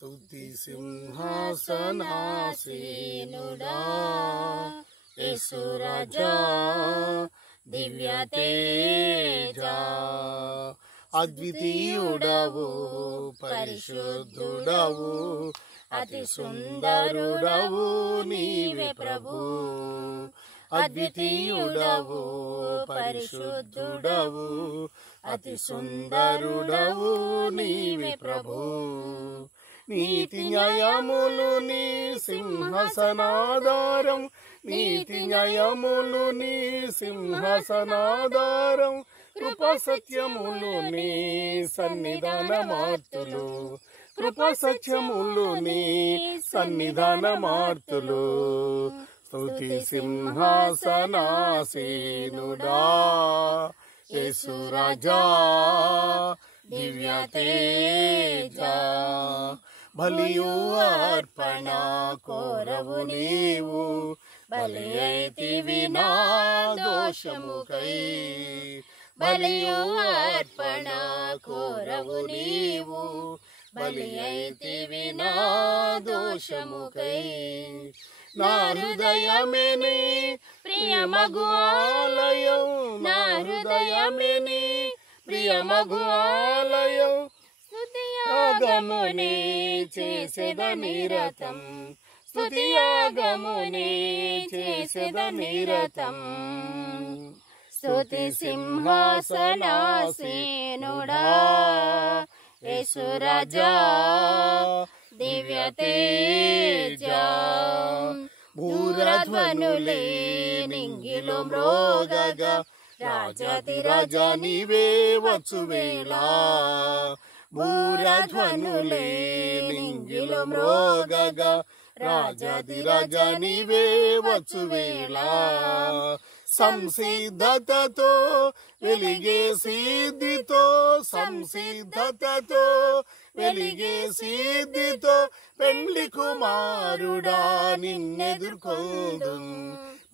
స్తుతి సింహాసనాసీనుడా యేసు రాజా దివ్య తేజా అద్వితీయుడవు పరిశుద్ధుడవు అతి సుందరుడవు నీవే ప్రభు అద్వితీయుడవు పరిశుద్ధుడవు అతి సుందరుడవు నీవే ప్రభు నీతి న్యాయములు నీ సింహాసనాధారం నీతి న్యాయములు నీ సింహాసనాధారం కృప సత్యములు నీ సన్నిధానమార్తులు కృప సత్యములు నీ సన్నిధానమార్తులు స్తుతి సింహాసనాసీనుడా యేసు రాజా దివ్య తేజా బలియు అర్పణ కోరవు నీవు బలి అయితివి నా దోషముకై బలియు అర్పణ కోరవు నీవు బలి అయితివి నా దోషముకై నా హృదయమే నీ ప్రియమగు ఆలయం నా హృదయమే నీ ప్రియమగు ఆలయం స్తుతియాగమునే చేసేద నిరతం స్తుతియాగమునే చేసేద నిరతం స్తుతి సింహాసనాసీనుడా యేసు రాజా దివ్య తేజా భూరధ్వనులే నింగిలో మ్రోగగా రాజాతి రాజా నీవే వచ్చువేళ భూరధ్వనులే నింగిలో మ్రోగగా రాజాది రాజా నీవే వచ్చువేళ సంసిద్ధతతో వెలిగే సిద్ధితో సంసిద్ధతతో వెలిగే సిద్ధితో పెండ్లి కుమారుడా నిన్నెదుర్కొందు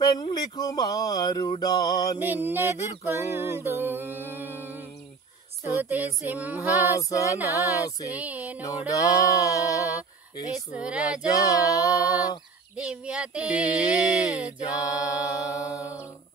పెండ్లి కుమారుడా నిన్నెదుర్కొందు స్తుతి సింహాసనాసీనుడా యేసు రాజా దివ్య తేజా